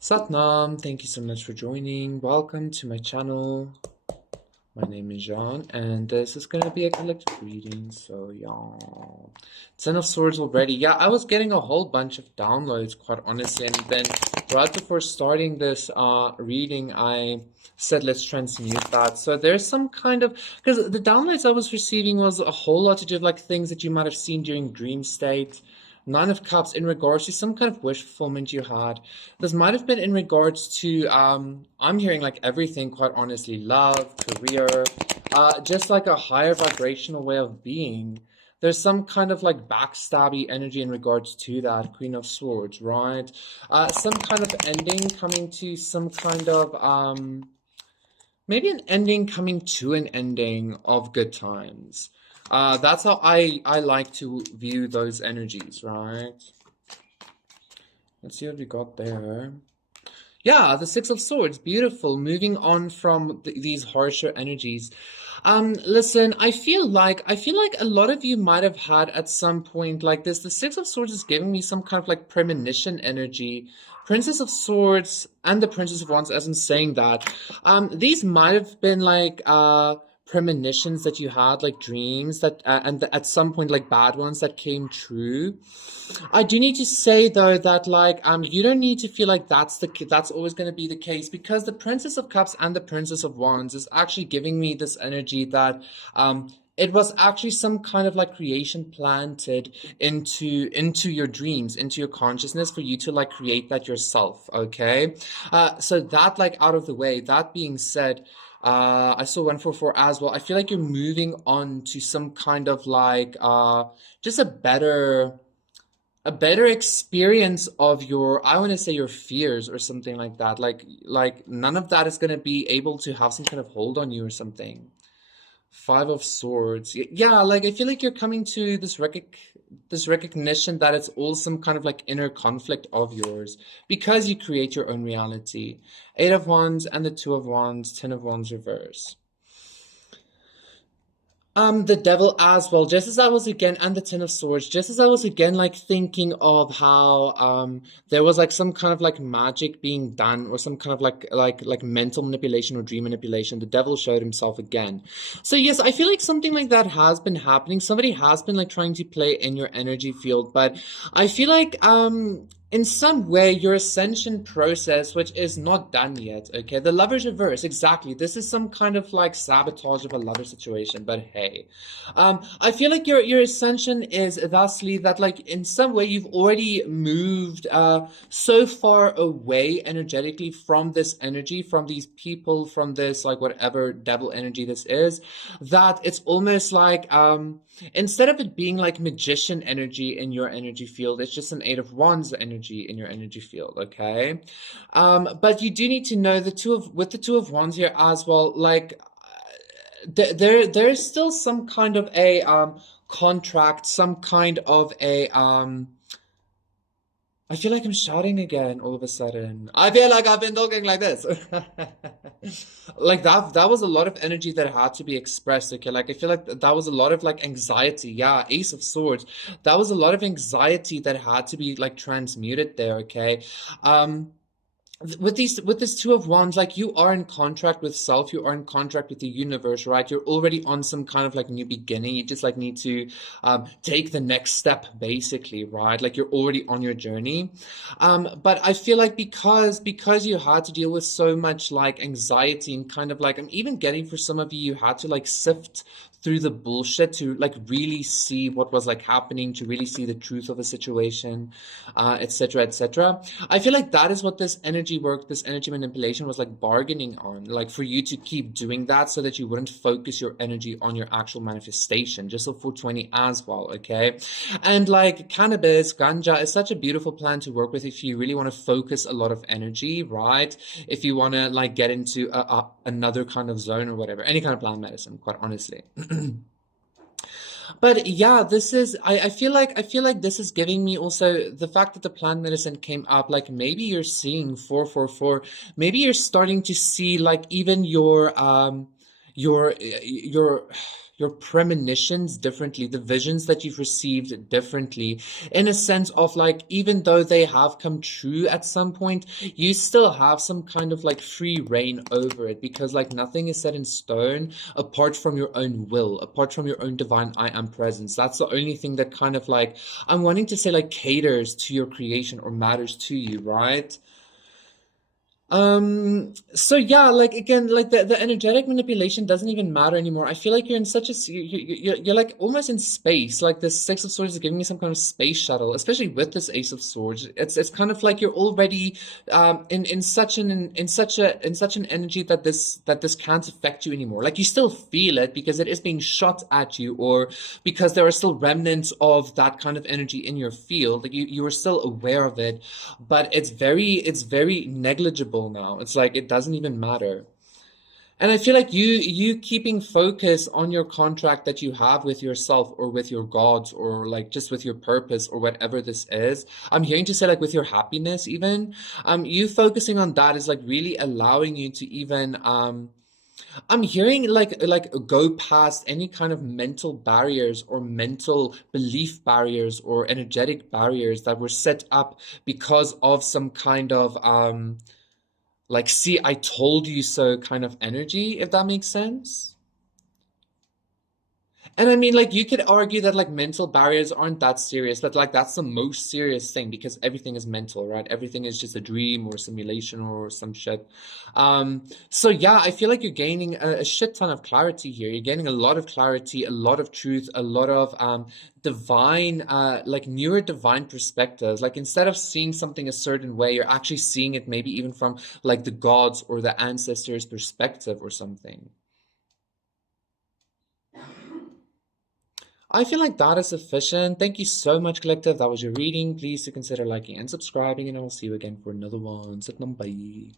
Satnam, thank you so much for joining. Welcome to my channel. My name is Jean, and this is gonna be a collective reading. So, yeah, Ten of Swords already. Yeah, I was getting a whole bunch of downloads, quite honestly, and then right before starting this reading, I said let's transmute that. So there's some kind of because the downloads I was receiving was a whole lot to do with like things that you might have seen during dream state. Nine of Cups in regards to some kind of wish fulfillment you had. This might have been in regards to, I'm hearing like everything, quite honestly, love, career, just like a higher vibrational way of being. There's some kind of like backstabby energy in regards to that, Queen of Swords, right? Some kind of ending coming to some kind of, maybe an ending coming to an ending of good times. That's how I like to view those energies, right? Let's see what we got there. Yeah, the Six of Swords, beautiful. Moving on from these harsher energies. Listen, I feel like a lot of you might have had at some point like this. The Six of Swords is giving me some kind of like premonition energy. Princess of Swords and the Princess of Wands, as I'm saying that. These might have been like premonitions that you had, like dreams that, and at some point like bad ones that came true. I do need to say though that like you don't need to feel like that's always going to be the case, because the Princess of Cups and the Princess of Wands is actually giving me this energy that it was actually some kind of like creation planted into your dreams, into your consciousness, for you to like create that yourself. Okay, so that like out of the way. That being said, I saw 144 as well. I feel like you're moving on to some kind of like just a better experience of your, I want to say, your fears or something like that. Like none of that is going to be able to have some kind of hold on you or something. Five of Swords. Yeah, like I feel like you're coming to this recognition that it's all some kind of like inner conflict of yours, because you create your own reality. Eight of Wands and the Two of Wands, Ten of Wands reverse. The devil as well, just as I was again, and the Ten of Swords, just as I was again like thinking of how there was like some kind of like magic being done, or some kind of like mental manipulation or dream manipulation. The devil showed himself again. So yes, I feel like something like that has been happening. Somebody has been like trying to play in your energy field, but I feel like in some way your ascension process, which is not done yet. Okay, the Lover's reverse, exactly, this is some kind of like sabotage of a lover situation. But hey, I feel like your ascension is thusly that like in some way you've already moved so far away energetically from this energy, from these people, from this like whatever devil energy this is, that it's almost like instead of it being like magician energy in your energy field, it's just an Eight of Wands energy in your energy field. Okay, but you do need to know with the Two of Wands here as well, like there's still some kind of a contract, some kind of a I feel like I'm shouting again all of a sudden. I feel like I've been talking like this. Like that was a lot of energy that had to be expressed. Okay, like I feel like that was a lot of like anxiety. Yeah, Ace of Swords. That was a lot of anxiety that had to be like transmuted there. Okay. Um with this Two of Wands, like you are in contract with self, you are in contract with the universe, right? You're already on some kind of like new beginning. You just like need to take the next step, basically, right? Like you're already on your journey. But I feel like because you had to deal with so much like anxiety, and kind of like I'm even getting, for some of you, you had to like sift through the bullshit to like really see what was like happening, to really see the truth of a situation, etc., etc. I feel like that is what this energy work, this energy manipulation was like bargaining on, like for you to keep doing that so that you wouldn't focus your energy on your actual manifestation. Just so 420 as well, okay? And like cannabis, ganja is such a beautiful plant to work with if you really want to focus a lot of energy, right? If you want to like get into another kind of zone or whatever, any kind of plant medicine, quite honestly. But yeah, this is I feel like this is giving me also the fact that the plant medicine came up, like maybe you're seeing 444, maybe you're starting to see like even your your premonitions differently, the visions that you've received differently, in a sense of like, even though they have come true at some point, you still have some kind of like free reign over it, because like nothing is set in stone apart from your own will, apart from your own divine I am presence. That's the only thing that kind of like, I'm wanting to say like caters to your creation or matters to you, right? So yeah, like again, like the energetic manipulation doesn't even matter anymore. I feel like you're in such a, you're like almost in space. Like this Six of Swords is giving me some kind of space shuttle, especially with this Ace of Swords. It's kind of like you're already in such an energy that this can't affect you anymore. Like you still feel it because it is being shot at you, or because there are still remnants of that kind of energy in your field. Like you are still aware of it, but it's very negligible now. It's like it doesn't even matter. And I feel like you keeping focus on your contract that you have with yourself or with your gods, or like just with your purpose or whatever this is. I'm hearing to say like with your happiness even. You focusing on that is like really allowing you to even I'm hearing like go past any kind of mental barriers or mental belief barriers or energetic barriers that were set up because of some kind of like see I told you so kind of energy, if that makes sense. And I mean, like, you could argue that, like, mental barriers aren't that serious, but, like, that's the most serious thing because everything is mental, right? Everything is just a dream or simulation or some shit. So, yeah, I feel like you're gaining a shit ton of clarity here. You're gaining a lot of clarity, a lot of truth, a lot of divine, like, newer divine perspectives. Like, instead of seeing something a certain way, you're actually seeing it maybe even from, like, the gods or the ancestors' perspective or something. I feel like that is sufficient. Thank you so much, Collective. That was your reading. Please do consider liking and subscribing, and I will see you again for another one. Sit down, bye.